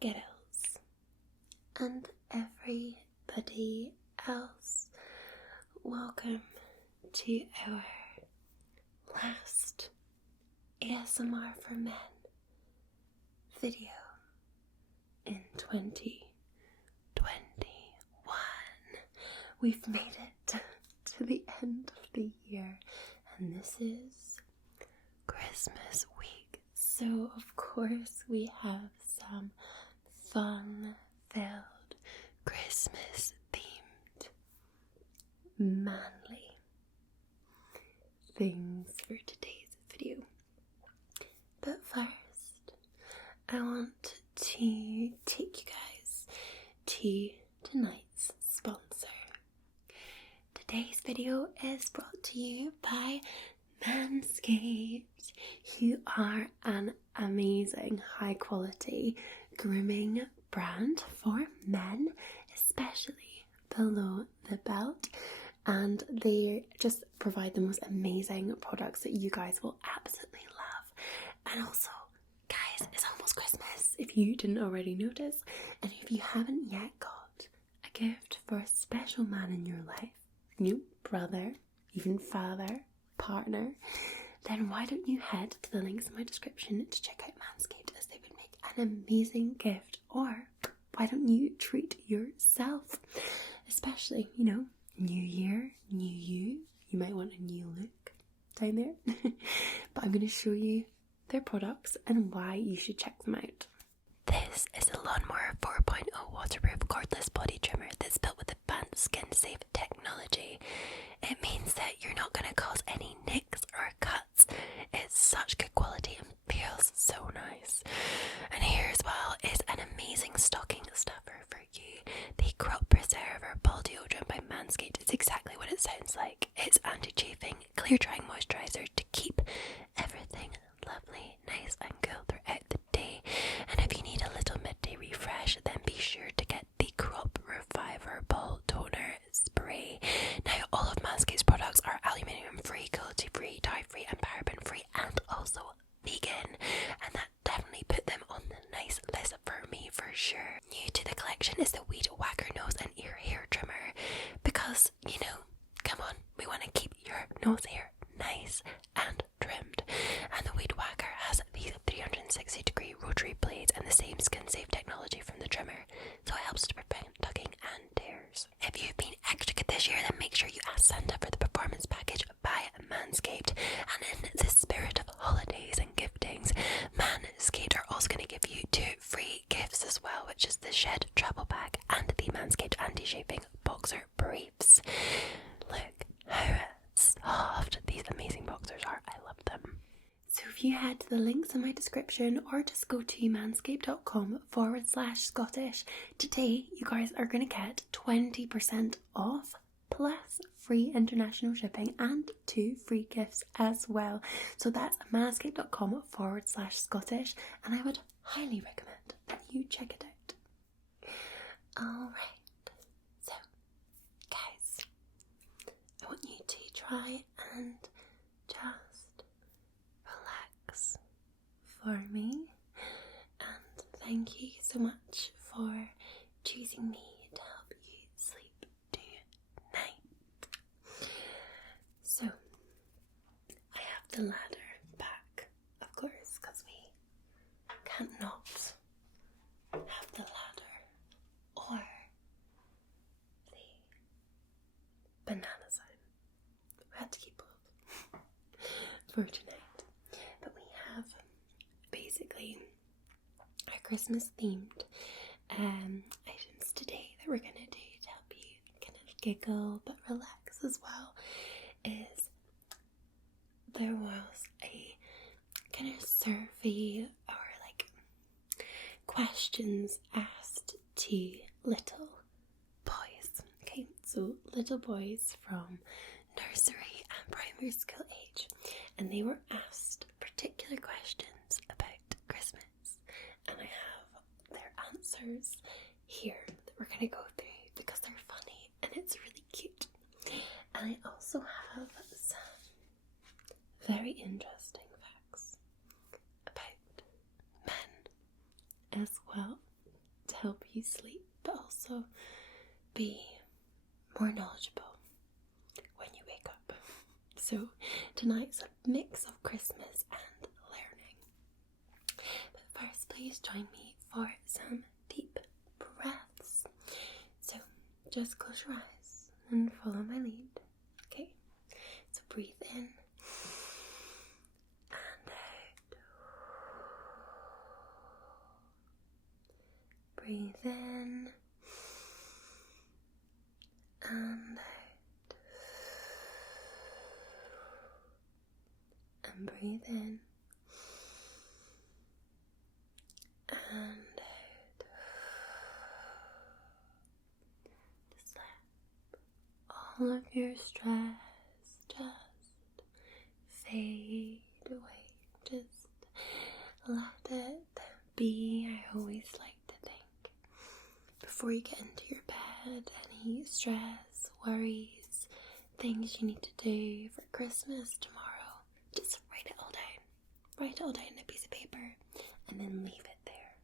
girls and everybody else. Welcome to our last ASMR for Men video in 2021. We've made it to the end of the year, and this is Christmas week. So of course we have some fun-filled, Christmas-themed, manly things for today's video. But first, I want to take you guys to tonight's sponsor. Today's video is brought to you by Manscaped, who are an amazing high quality grooming brand for men, especially below the belt, and they just provide the most amazing products that you guys will absolutely love. And also, guys, it's almost Christmas if you didn't already notice, and if you haven't yet got a gift for a special man in your life, new brother, even father, partner, then why don't you head to the links in my description to check out Manscaped, as they would make an amazing gift. Or why don't you treat yourself, especially, new year, new you might want a new look down there. But I'm going to show you their products and why you should check them out. This is the Lawnmower 4.0 waterproof cordless body trimmer that's built with advanced skin-safe technology. It means that you're not going to cause any nicks or cuts. It's such good quality and feels so nice. And here as well is an amazing stocking stuffer for you. The Crop Preserver Ball Deodorant by Manscaped is exactly what it sounds like. It's anti-chafing, clear-drying moisturiser to keep everything lovely, nice and cool throughout the day. And if you need a little midday refresh, then be sure to get the Crop Reviver Ball Toner Spray. Now, all of Manscaped's products are aluminium free, cruelty free, dye free and paraben free, and also vegan, and that definitely put them on the nice list for me for sure. New to the collection is the Weed Whacker Nose and Ear Hair Trimmer, because, come on, we want to keep your nose hair nice and trimmed. And the Weed Whacker has these 360-degree rotary blades and the same skin-safe technology from the trimmer, so it helps to prevent tugging and tears. If you've been extra good this year, then make sure you ask Santa for the performance package by Manscaped. And in the spirit of holidays and giftings, Manscaped are also going to give you 2 free gifts as well, which is the Shed Travel Bag and the Manscaped Anti-Chafing Boxer Briefs. Look how soft these amazing boxers are. I love them. So if you head to the links in my description, or just go to manscaped.com/Scottish, today you guys are going to get 20% off plus free international shipping and 2 free gifts as well. So that's manscaped.com/Scottish, and I would highly recommend that you check it out. Alright, so guys, I want you to try and just relax for me, and thank you so much for choosing me to help you sleep tonight. So, I have the ladder back, of course, because we can't not have the ladder or the banana sign. We had to keep both for tonight. But we have basically our Christmas themed items today that we're gonna do to help you kind of giggle but relax as well. Is there was a kind of survey or like questions asked to little boys. Okay, so little boys from nursery and primary school age, and they were asked particular questions about Christmas, and I have their answers here that we're going to go through because they're funny and it's really cute. And I also have some very interesting facts about men as well. help you sleep, but also be more knowledgeable when you wake up. So tonight's a mix of Christmas and learning. But first, please join me for some deep breaths. So just close your eyes and follow my lead. Okay? So breathe in and out. Breathe in and out. And breathe in and out. Just let all of your stress just fade away. Just let it be. I always like to think, before you get into your bed, any stress, worries, things you need to do for Christmas tomorrow, just write it all down. Write it all down on a piece of paper and then leave it there.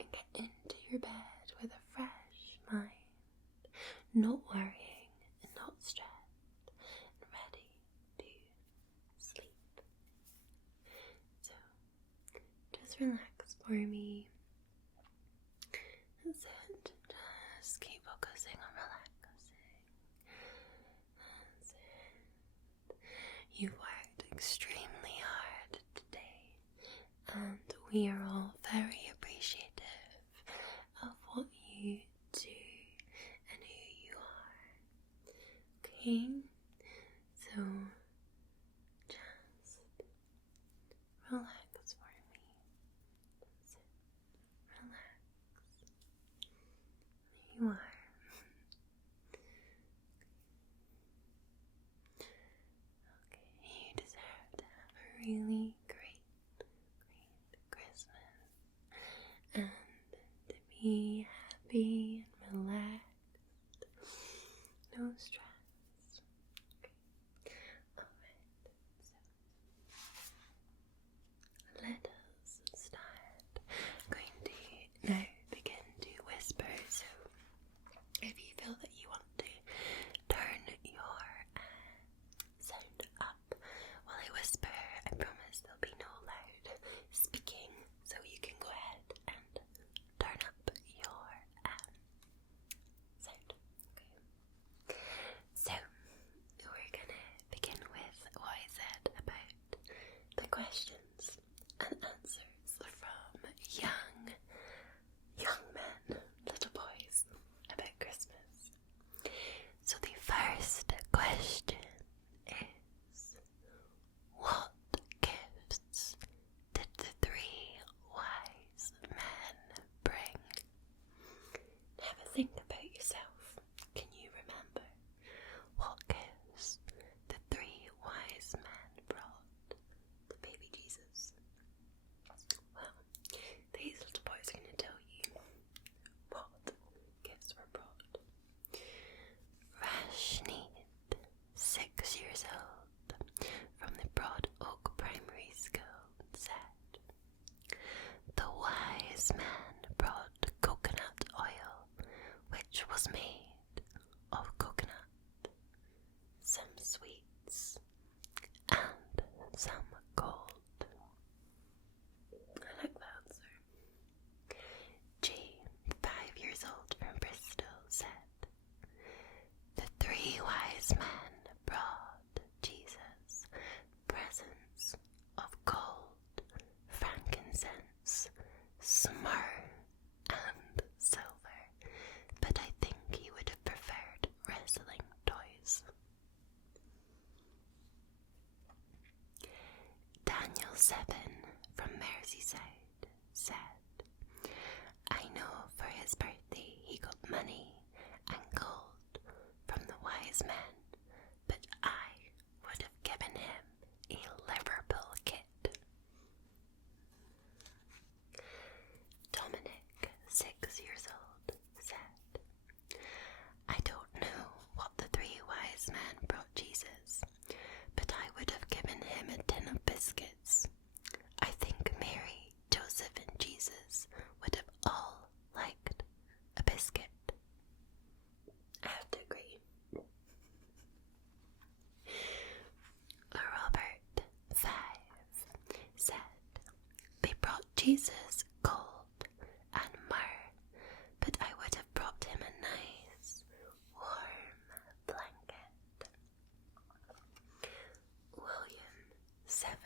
And get into your bed with a fresh mind, not worrying and not stressed, and ready to sleep. So, just relax for me. That's it. Just keep focusing on relaxing. That's it. You've worked extremely hard today, and we are all very appreciative of what you do and who you are. Okay? So, just relax for me. That's it. Relax. There you are. Okay, you deserve to have a really great Christmas and to be happy and relaxed. No stress. Okay. Alright, so let us start. I'm going to now begin to whisper, so if you feel that you want to turn your sound up while I whisper, I promise there'll be no loud speaking, so you can go ahead and turn up your sound. Okay. So we're gonna begin with what I said about the questions and answers from young men, little boys, about Christmas. So the first question is, what gifts did the three wise men bring? Have a think about yourself. Can you remember what gifts the three wise men brought to baby Jesus? Well, these little boys are going to tell you what gifts were brought. Rashneed, 6 years old, from the Broad Oak Primary School, said, "The wise man brought coconut oil, which was made of coconut, some sweets, and some gold." I like that answer. G, 5 years old, from Bristol, said, "The three wise men brought Jesus presents of gold, frankincense, myrrh, and silver, but I think he would have preferred wrestling toys." Daniel 7, from Merseyside, said, "I know for his birthday he got money and gold from the wise men, but I would have given him a Liverpool kit." Dominic, 6 years old, said, "I don't know what the three wise men brought Jesus, but I would have given him a tin of biscuits. I think Mary Jesus gold and myrrh, but I would have brought him a nice warm blanket. William 7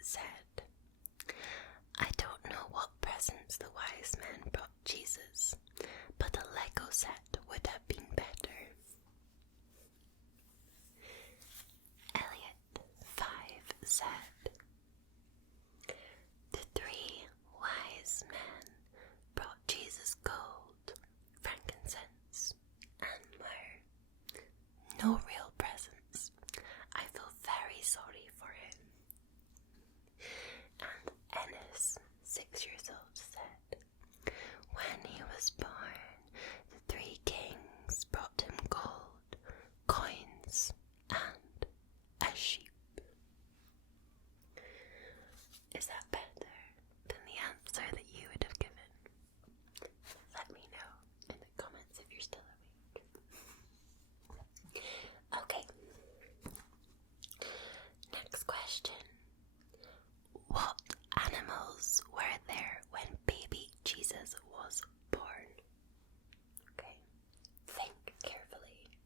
said, I don't know what presents the wise men brought Jesus, but a Lego set would have been better. Elliot 5 said, the 3 wise men brought Jesus gold, frankincense, and myrrh. No real presents. I feel very sorry for him. And Ennis, 6 years old, said, when he was born, the 3 kings brought him gold, coins, and a sheep. Is that better than the answer that you would have given? Let me know in the comments if you're still awake. Okay. Next question. What animals were there when baby Jesus was born? Okay. Think carefully.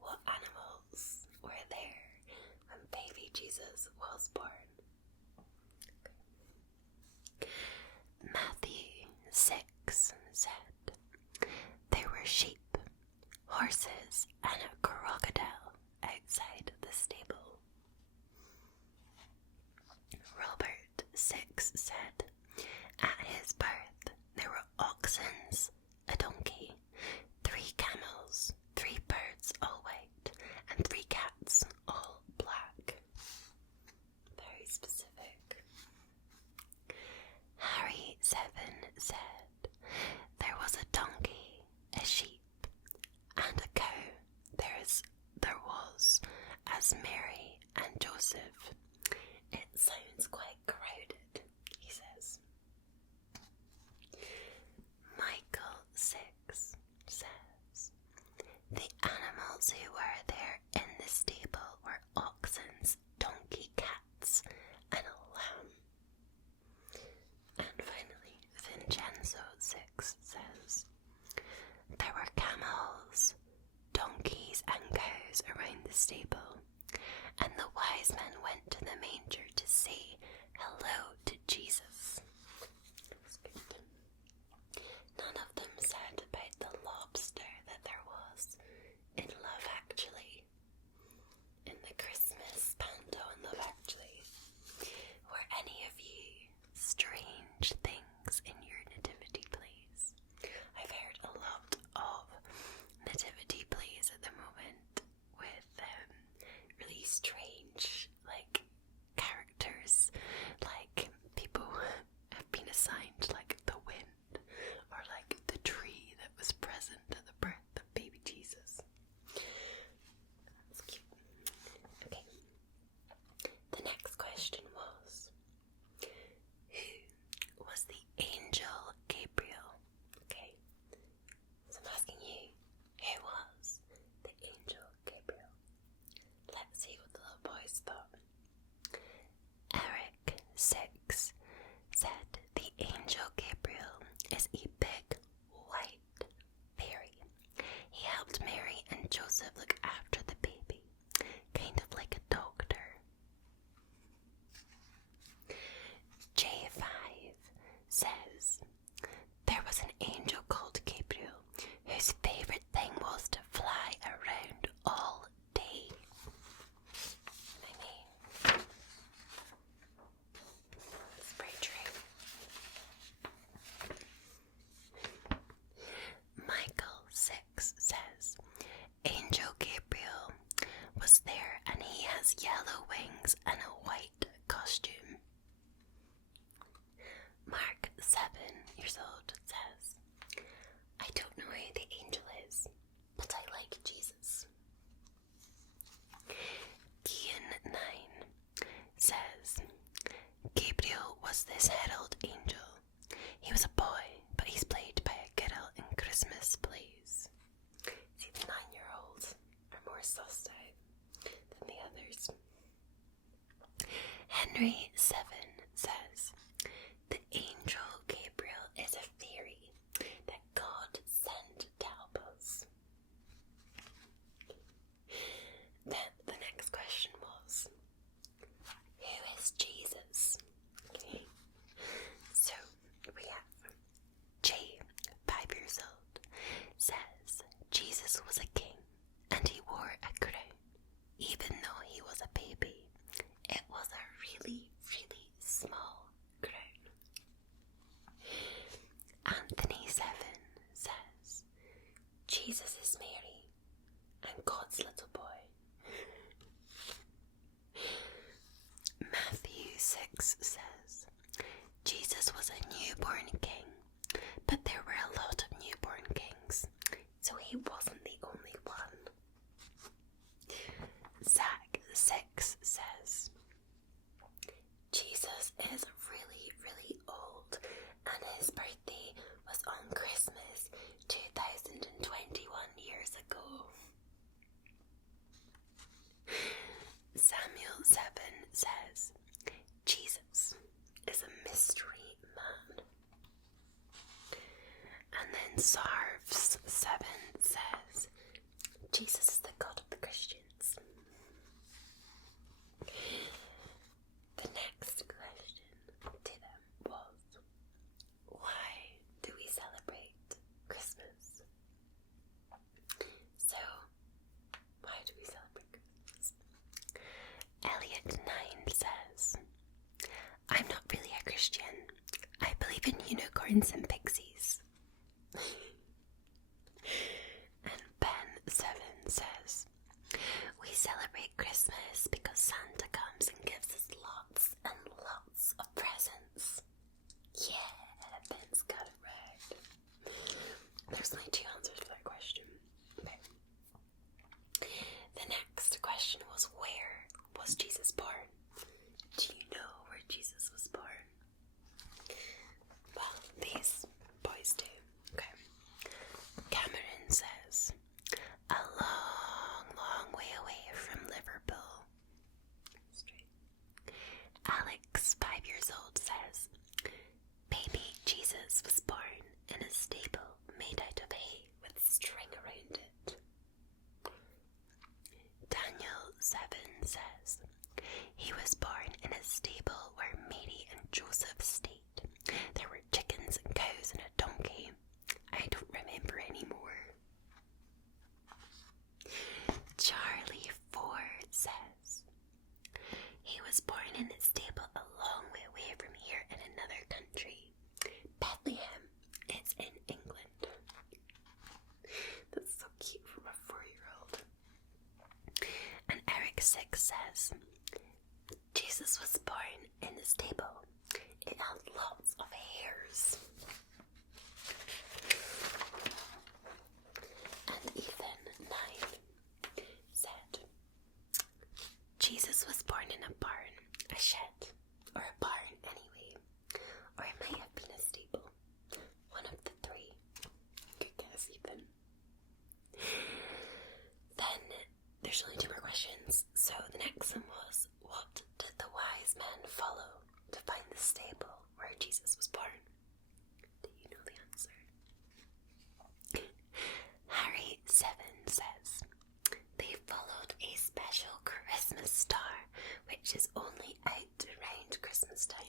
What animals were there when baby Jesus was born? Matthew 6 said, there were sheep, horses, and a crocodile outside the stable. Robert 6 said, at his birth there were oxen, a donkey, 3 camels, 3 birds all white, and 3 cats all black. Very specific. Harry 7 said, there was a donkey, a sheep, and a cow. There was, as Mary and Joseph. It sounds quite crowded, he says. Michael 6 says, the animals who were there in the stable were oxen, donkey, cats, and a lamb. And finally, Vincenzo 6 says, there were camels, donkeys, and cows around the stable, and the wise men went to the manger to say hello to Jesus. That's good. None of them said about the lobster that there was in Love Actually, in the Christmas panto in Love Actually. Were any of you strange things in your nativity plays? I've heard a lot of nativity plays at the moment with really strange characters, people have been assigned the wind or the tree that was present at the birth of baby Jesus. That's cute. Okay. The next question was, who was the angel Gabriel? Okay. So I'm asking you, who was the angel Gabriel? Let's see what the little boys thought. Eric 6 said the angel Gabriel is a big white fairy. He helped Mary and Joseph look after the baby, kind of like a doctor. J5 says there was an angel called Gabriel whose favourite thing was to fly around all day. It's pretty true. Michael 6 says Angel Gabriel was there and he has yellow wings and a white costume. Mark 7 years old says, I don't know who the angel is, but I like Jesus. Kian 9 says, Gabriel was this herald angel. He was a boy, but he's played by a girl in Christmas plays. See, the 9-year-olds are more sussed out than the others. Henry 7 says, the angel 6 says, Jesus was a newborn king, but there were a lot of newborn kings, so he wasn't the only one. Zach 6 says, Jesus is really, really old, and his birthday was on Christmas 2021 years ago. Samuel 7 says, Jesus is a mystery man. And then Sarves 7 says, Jesus is the God of the Christians. The next question to them was, why do we celebrate Christmas? So, why do we celebrate Christmas? Elliot 9 says, I'm not really a Christian. I believe in unicorns and pixies. And Ben 7 says, we celebrate Christmas because Santa comes and gives us lots and lots of presents. Yeah, Ben's got it right. There's only 2 answers to that question. Okay. The next question was, where was Jesus born? Do you know where Jesus was born? Well, these boys do. Okay. Cameron says, a long, long way away from Liverpool. Straight. Alex, 5 years old, says, baby Jesus was born in a stable made out of hay with string around it. Daniel 7 says, he was born in a stable where Mary and Joseph stayed. There were chickens and cows and a donkey. I don't remember anymore. Charlie 4 says, he was born in a stable a long way away from here in another country. Bethlehem. It's in England. That's so cute for a 4-year-old. And Eric 6 says, Jesus was born in a stable. It had lots of hairs. And Ethan 9 said, Jesus was born in a barn, a shed, or a barn anyway. Or it might have been a stable. One of the 3. Good guess, Ethan. Then there's only 2 more questions. So the next one was, what did the wise men follow to find the stable where Jesus was born? Do you know the answer? Harry 7 says, they followed a special Christmas star which is only out around Christmas time.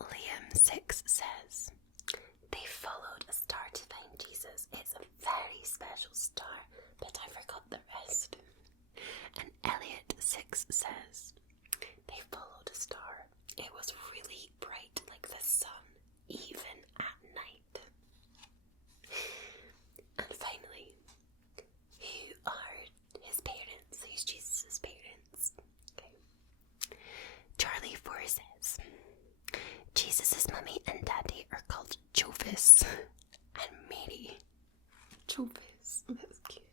Liam 6 says, they followed a star to find Jesus. It's a very special star, but I forgot the rest. And Elliot 6 says, they followed a star. It was really bright like the sun, even at night. And finally, who are his parents? Who's Jesus' parents? Okay. Charlie 4 says, Jesus' mummy and daddy are called Jovis and Mary. Jovis, that's cute.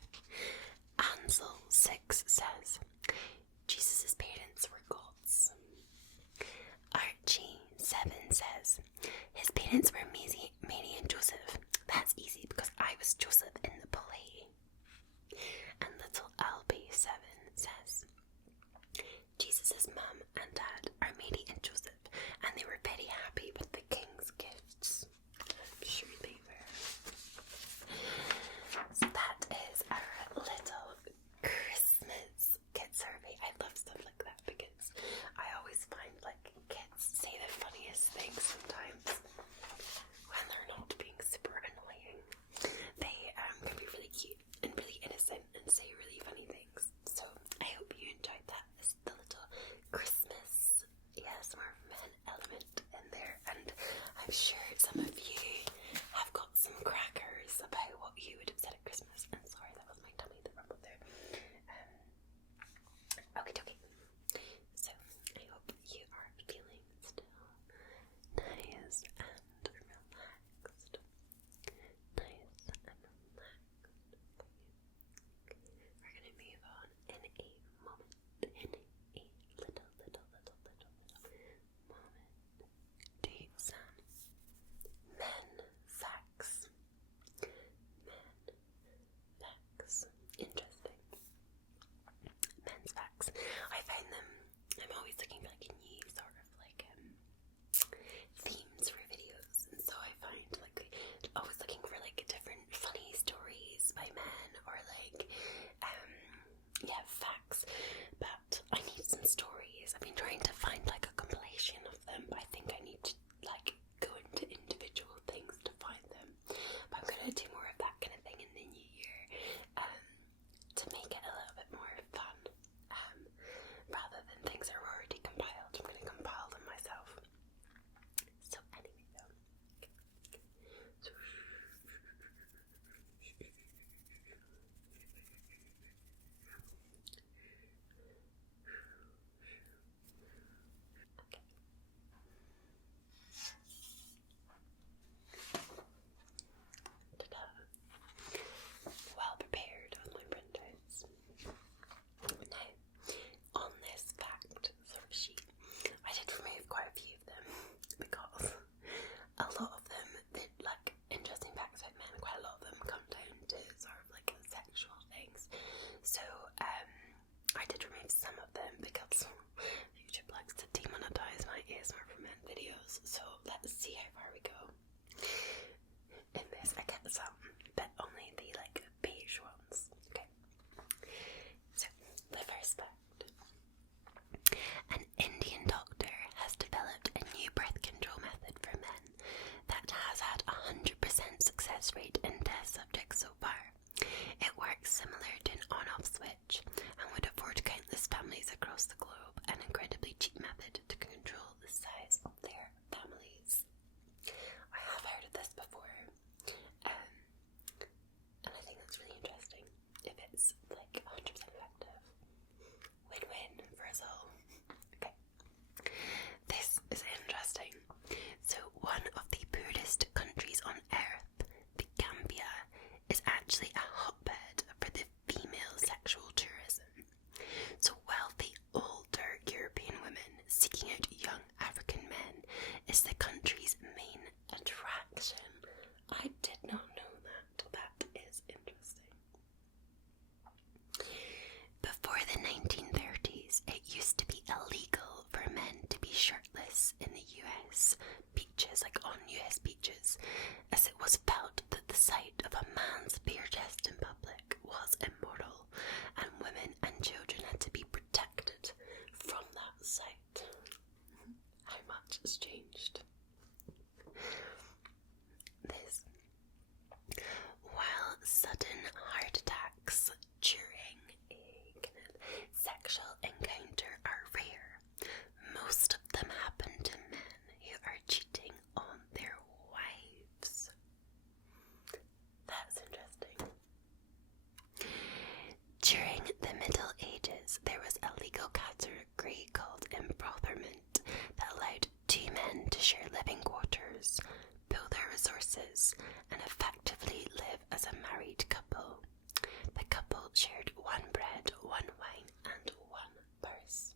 Ansel 6 says, Jesus' parents were gods. Archie 7 says, his parents were Mary and Joseph. That's easy because I was Joseph in the play. And little Albie 7 says, Jesus' mum and dad are Mary and Joseph, and they were very happy with the king's gifts. I'm sure they were. So that is our little Christmas kid survey. I love stuff like that because I always find like kids say the funniest things sometimes when they're not being super annoying. They can be really cute and really innocent and say really funny things. So I hope you enjoyed that. It's the little Christmas ASMR man element in there, and I'm sure some of you have got some crackers about what you would have said at Christmas. And sorry, that was my tummy that rumbled there. Okay. So I hope you was like on US beaches, as it was felt that the sight of a man's bare chest in public was immoral, and women and children had to be protected from that sight. How much has changed? This. While sudden heart attacks during a kind of sexual encounter are rare, most of them happen to men who are cheating on their wives. That's interesting. During the Middle Ages, there was a legal category called embrothement that allowed two men to share living quarters, pool their resources, and effectively live as a married couple. The couple shared one bread, one wine, and one purse.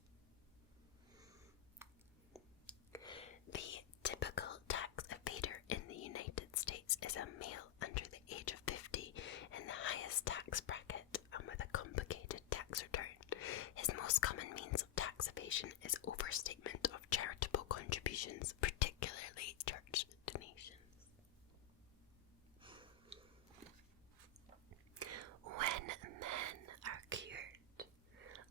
The typical tax evader in the United States is a male under the age of 50 in the highest tax bracket and with a complicated tax return. His most common means of tax evasion is overstatement of charitable contributions, particularly church donations. When men are cured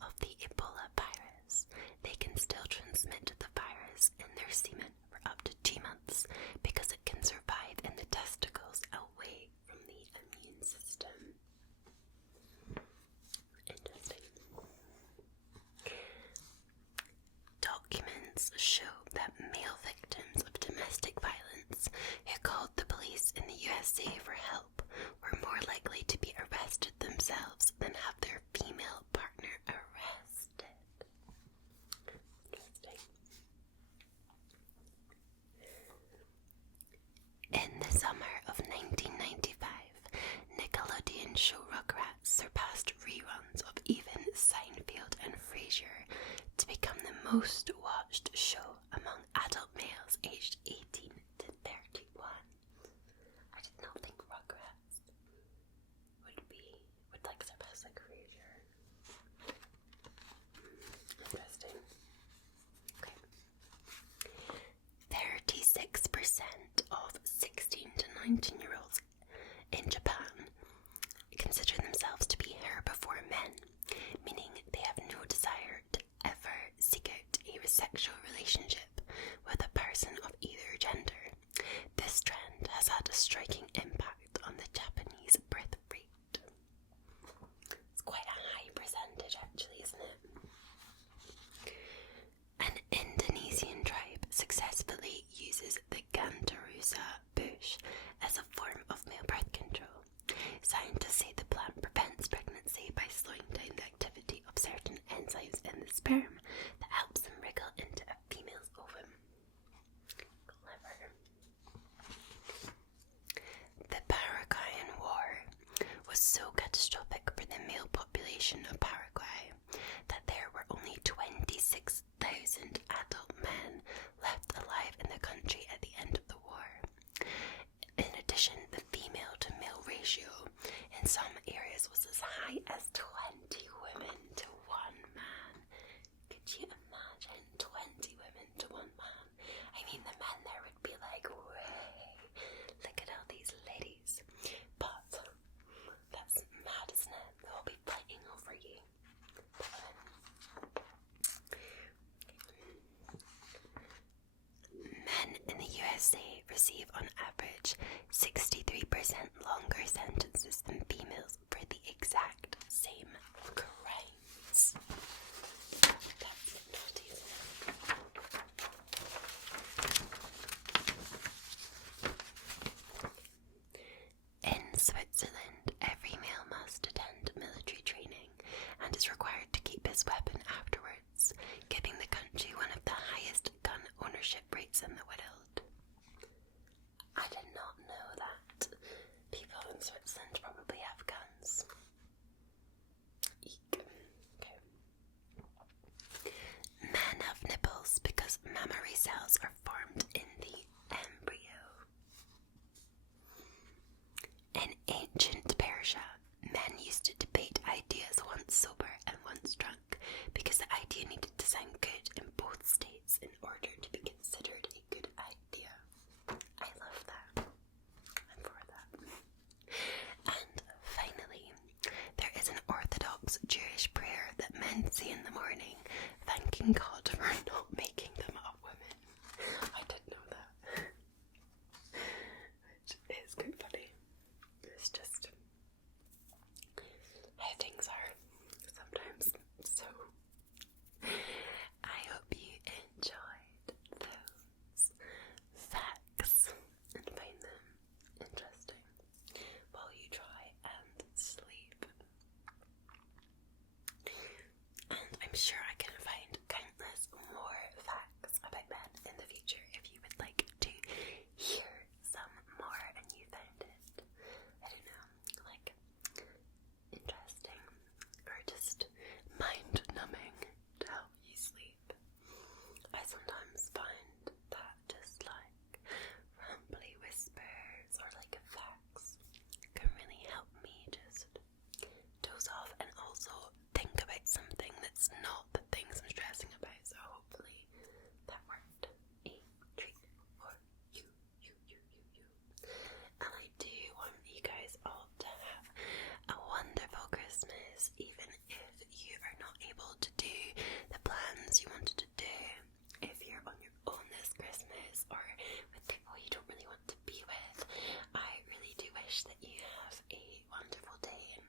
of the Ebola virus, they can still transmit the virus in their semen for up to 2 months because it can survive in the testicles away from the immune system. Interesting. Documents show that male victims of domestic violence who called the police in the USA for help were more likely to be arrested themselves than have their female partner arrested. Interesting. In the summer of 1995, Nickelodeon show Rugrats surpassed reruns of even Seinfeld and Frasier to become the most watched show among adult males aged 18 to 31. I did not think Rugrats would like surpass like Frasier. Interesting. Okay. 36% of 16 to 19-year-olds in Japan consider themselves to be herbivore men, meaning they have no desire to ever seek out a sexual relationship with a person of either gender. This trend has had a striking impact on the Japanese birth rate. It's quite a high percentage actually, isn't it? An Indonesian tribe successfully uses the Gantarusa bush as a form of male birth control. Scientists say the plant prevents pregnancy by slowing down the activity of certain enzymes in the sperm that helps them wriggle into a female's ovum. Clever. The Paraguayan War was so catastrophic for the male population of Paraguay that there were only 26,000 adult men left alive in the country at the end of the war. In addition, the female to male ratio in some areas was as high as 20 women to 1 man. Could you imagine 20 women to 1 man? I mean, the men there would be like, way, look at all these ladies. But that's mad, isn't it? They'll be fighting over you. Men in the USA receive on average 63% longer sentences than females for the exact same crimes. That's naughty, isn't it? In Switzerland, every male must attend military training and is required to keep his weapon afterwards, giving the country one of the highest gun ownership rates in the world. I did not know that people in Switzerland probably have guns. Eek. Okay. Men have nipples because mammary cells are formed in the embryo. In ancient Persia, men used to debate ideas once sober and once drunk because the idea needed to sound good in both states in order to be considered a good that you have a wonderful day, and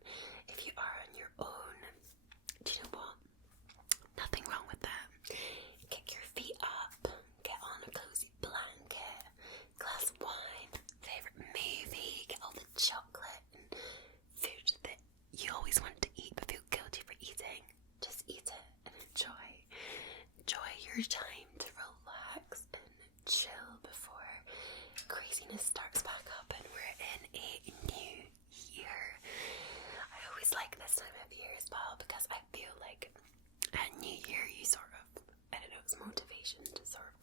if you are on your own, do you know what? Nothing wrong with that. Kick your feet up, get on a cozy blanket, glass of wine, favourite movie, get all the chocolate and food that you always want to eat but feel guilty for eating. Just eat it and enjoy. Enjoy your time to relax and chill before craziness starts back up and we're in a new year. I always like this time of year as well because I feel like at New Year you sort of, I don't know, it's motivation to sort of